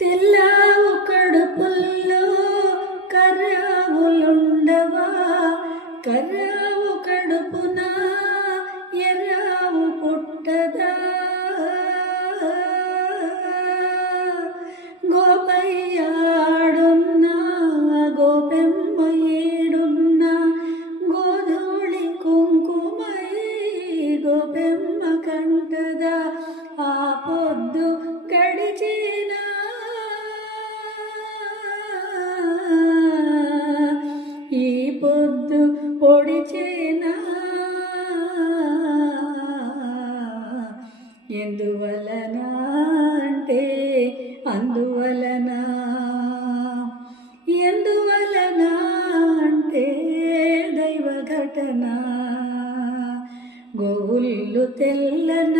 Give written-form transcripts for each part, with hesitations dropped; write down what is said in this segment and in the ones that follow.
తెల్లావు కడుపుల్లో కర్రావులుండవా, కర్రావు కడుపున ఎర్రావు పుట్టదా. గోపయ్యాడున్నా గోపెమ్మ ఏడున్నా, గోధూళి కుంకుమై గోపెమ్మ కంటదా. ఆ పొద్దు గడిచినా ఈ పొద్దు పొడిచేనా, ఎందువలన అంటే అందువలన, ఎందువలన అంటే దైవ ఘటన. గోవుళ్ళు తెల్లన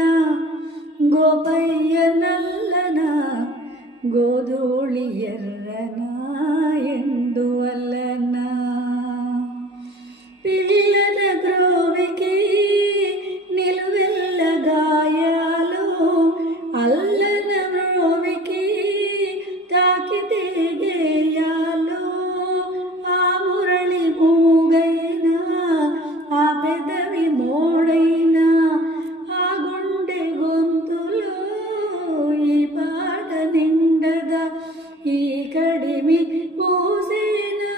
గోపయ్య నల్లన, గోధూళి ఎర్రన, ఎందువలన. పిల్లల గ్రోవికి నిలువెల్ల గాయాలు, అల్లన గ్రోవికి తాకితే గేయాలు. ఆ మురళి మూగైనా ఆ పెదవి మోడైనా, ఆ గుండె గొంతులో ఈ పాట నిండదా. ఈ కడిమి పూసేనా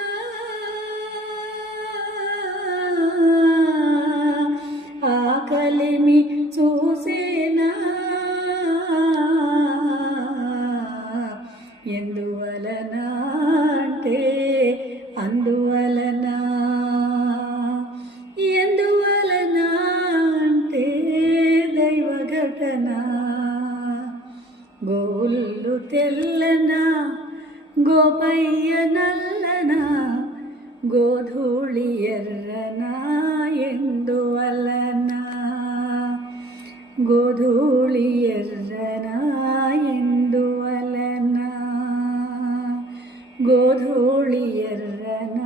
ఆ కలిమి చూసేనా, ఎందువలన అంటే అందువలన, ఎందువలన అంటే దైవ ఘటన. గోవుళ్ళు తెల్లన గోపయ్య నల్లన, గోధూళి ఎర్రన, ఎందువలన. గోధూళి ఎర్రన, ఎందువలన. గోధూళి ఎర్రన,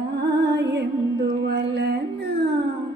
ఎందువలన.